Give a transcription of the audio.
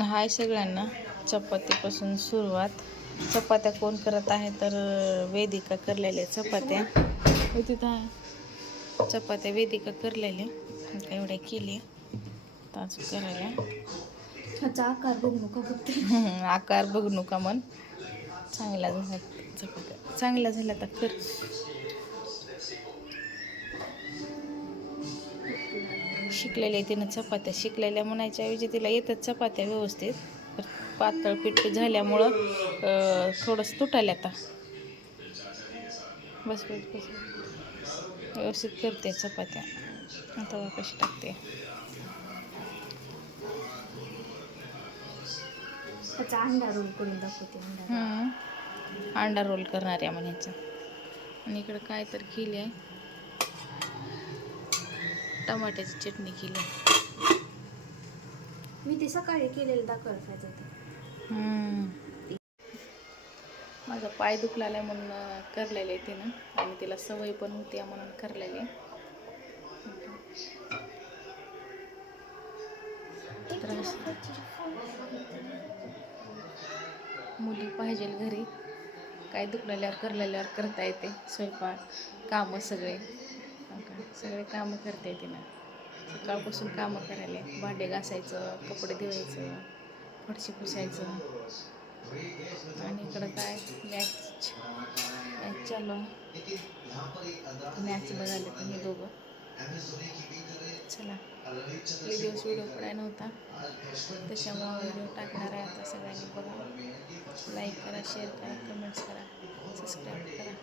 हाय सगळ्यांना. चपातीपासून सुरुवात. चपात्या कोण करत आहे तर वेदिका करलेल्या चपात्या. तिथं आहे चपात्या वेदिका करलेल्या एवढ्या केली ताज करायला. ह्याचा आकार बघू नका फक्त. आकार बघू नका मन. चांगला झाला चपात्या, चांगला झाला तर कर. शिकलेल्या तिनं चपात्या शिकलेल्या म्हणायच्या ऐवजी तिला येतात चपात्या व्यवस्थित. पातळ पीठ झाल्यामुळं थोडंसं तुटायला आता. बस बस बस व्यवस्थित करते चपात्या. आता कशी टाकते. त्याचा अंडा रोल करून दाखवते. अंडा रोल करणार आहे म्हणायचं. आणि इकडं काय तर केली आहे, टमाट्याची चटणी केली. मी ते सकाळी केलेलं दाखवायचं होतं. माझा पाय दुखलाय म्हणून करलेले तिनं, आणि तिला सवय पण होती म्हणून करलेले. मुली पाहिजे घरी, काय दुखलेल्यावर करलेल्यावर करता येते. स्वयंपाक कामं सगळे कामं करता येते ना. सकाळपासून कामं करायला, भांडे घासायचं, कपडे धुवायचं, फरशी पुसायचं. आणि इकडं काय मॅच चालू आहे. मॅच बघायला तुम्ही दोघं. चला, लई दिवस व्हिडिओ पडाय नव्हता, त्याच्यामुळं व्हिडिओ टाकणार आहे आता. सगळ्यांनी बघा, लाईक करा, शेअर करा, कमेंट्स करा, सबस्क्राईब करा.